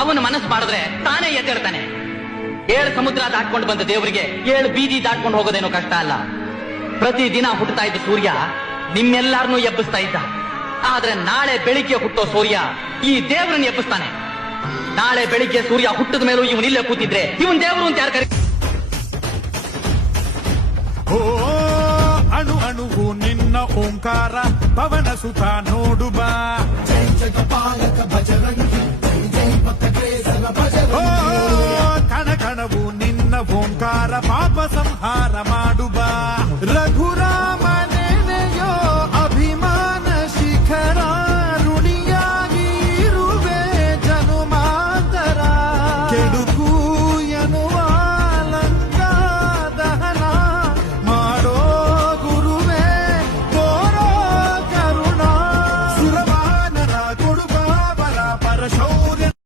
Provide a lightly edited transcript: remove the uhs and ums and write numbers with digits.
ಅವನ ಮನಸ್ಸು ಮಾಡಿದ್ರೆ ತಾನೇ ಎದ್ದೇಳ್ತಾನೆ. 7 ಸಮುದ್ರ ದಾಟ್ಕೊಂಡು ಬಂದ ದೇವರಿಗೆ 7 ಬೀದಿ ದಾಟ್ಕೊಂಡು ಹೋಗೋದೇನೋ ಕಷ್ಟ ಅಲ್ಲ. ಪ್ರತಿದಿನ ಹುಟ್ಟುತ್ತಾ ಇದ್ದ ಸೂರ್ಯ ನಿಮ್ಮೆಲ್ಲಾರನ್ನೂ ಎಬ್ಬಿಸ್ತಾ ಇದ್ದ. ಆದ್ರೆ ನಾಳೆ ಬೆಳಿಗ್ಗೆ ಹುಟ್ಟೋ ಸೂರ್ಯ ಈ ದೇವರನ್ನ ಎಬ್ಬಿಸ್ತಾನೆ. ನಾಳೆ ಬೆಳಿಗ್ಗೆ ಸೂರ್ಯ ಹುಟ್ಟಿದ ಮೇಲೂ ಇವನಿಲ್ಲೇ ಕೂತಿದ್ರೆ ಇವನ್ ದೇವರು ಅಂತ ಯಾರು ಕರಿ. ಓ ಅಣು ಅಣುವು ನಿನ್ನ ಓಂಕಾರ ಪವನ ಸುತ ನೋಡುಬಾ. ಜಯ ಜಗಪಾಲಕ ಭಜರಂಗಿ